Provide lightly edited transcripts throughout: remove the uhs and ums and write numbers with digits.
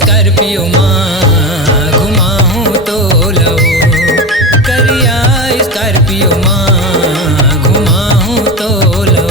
Scorpio माँ घुमाऊँ तो लो, करिया स्कॉर्पियो माँ घुमाऊँ तो लो।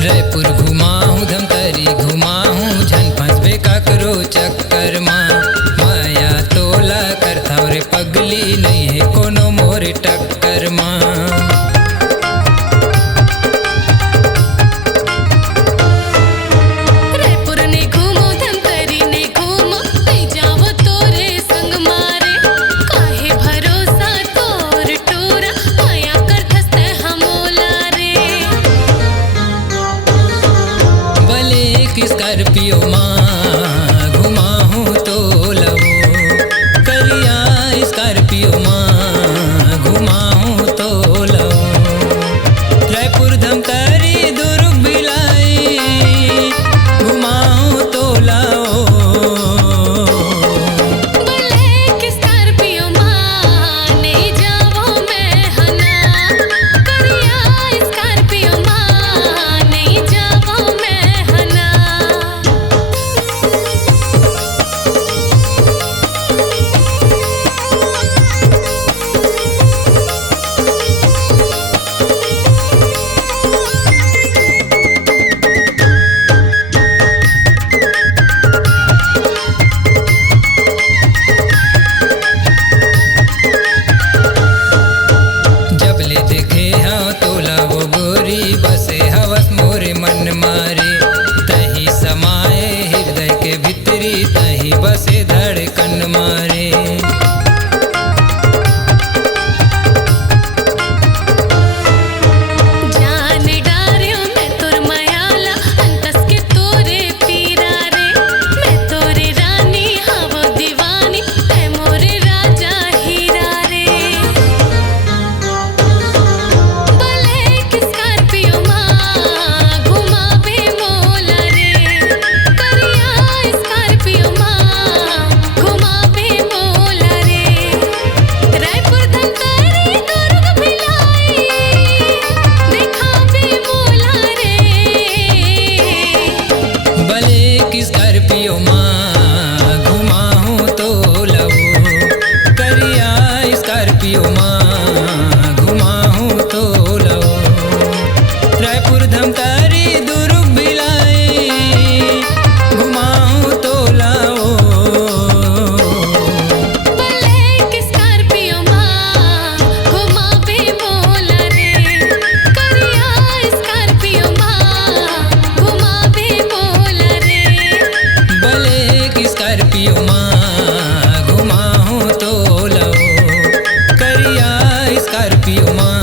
रायपुर घुमाऊँ धमतरी घुमाऊँ झन फंसबे काकरो चक्कर माँ, माया तोला करथा रे पगली नहीं है कोनो मोर टक्कर माँ। रायपुर ने घूमो धमतरी ने घूमो नहीं जावो तोरे संग मारे, काहे भरोसा तोर टोरा माया कर धसते हमोला रे। भले एक स्कॉर्पियो माँ घुमाऊँ तो लो, करिया स्कॉर्पियो माँ घुमाऊँ तो लो। रायपुर धमतरी दुर्ग भिलाई घुमाऊँ तो लाओ। ब्लैक स्कॉर्पियो माँ नहीं जावो मैं हना, करिया स्कॉर्पियो माँ नहीं जावो मैं हना। जब ले देखे हाँ तोला वो गोरी बसे हवस मोरे मन मारे, तही समाए हृदय के भीतरी तही बसे धड़कन मारे। जान डार्यो मैं तोर मायाला अंतस के तोरे पीरा रे, मैं तोरे रानी हवो दीवानी तै मोरे राजा हीरा रे। ब्लैक स्कॉर्पियो माँ घुमावे मोला रे, करिया स्कॉर्पियो माँ घुमावे मोला रे। रायपुर धमतरी दुर्ग भिलाई दिखावे मोला रे। भले एक स्कॉर्पियो माँ घुमाऊँ तो लो, करिया स्कॉर्पियो माँ घुमाऊँ तो लो। रायपुर धमतरी दुर्ग भिलाई घुमाऊँ तो लाओ। ब्लैक स्कॉर्पियो माँ घुमावे मोला रे, करिया स्कॉर्पियो माँ घुमावे मोला रे। भले एक स्कॉर्पियो माँ घुमाऊँ तो लो, करिया स्कॉर्पियो माँ